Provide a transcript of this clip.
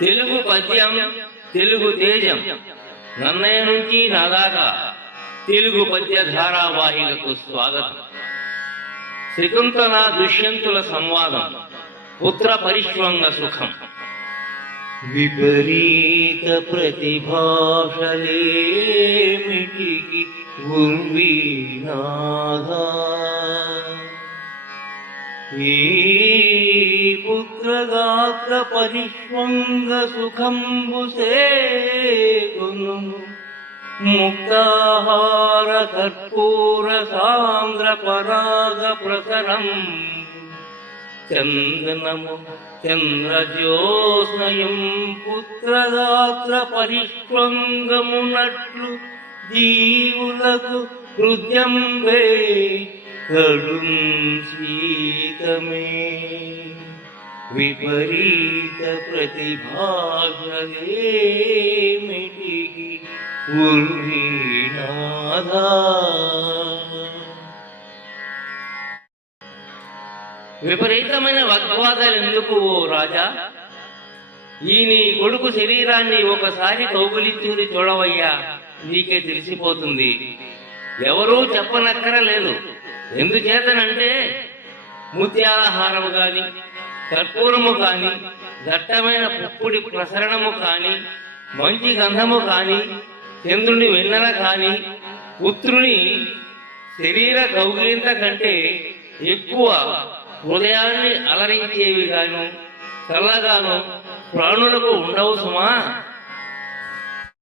తెలుగు పద్యం, తెలుగు తేజం. నన్నయ్య నుంచి నాదాకా తెలుగు పద్య ధారావాహికకు స్వాగతం. శకుంతల దుష్యంతుల సంవాదం. పుత్ర పరిష్వంగ సుఖం. విపరీత ప్రతిభాషలేమిటికి గుర్వీనాథా, ఈ పుత్రగాత్ర పరిష్వంగ సుఖంబు సేకును ముక్తాహార కర్పూర సాంద్ర పరాగ ప్రసరం చందనము చంద్రజ్యోత్స్నయం పుత్రగాత్ర పరిష్వంగమునట్లు జీవులకు హృద్యంబే కడుం శీతమే. విపరీత ప్రతిభాషలేమిటికి ఉర్వీనాథా. విపరీతమైన వాగ్వాదాలు ఎందుకు ఓ రాజా? ఈ నీ కొడుకు శరీరాన్ని ఒకసారి కౌగులించుకుని చూడవయ్యా, నీకే తెలిసిపోతుంది. ఎవరూ చెప్పనక్కరలేదు. ఎందుచేతనంటే ముత్యాలహారము కాని, కర్పూరము కాని, దట్టమైన పుప్పుడి ప్రసరణము కాని, మంచి గంధము కాని, చంద్రుని వెన్నెల కాని పుత్రుని శరీర కౌగిలింత కంటే ఎక్కువ హృదయాన్ని అలరించేవి గాను చల్లగాను ప్రాణులకు ఉండవు సుమా.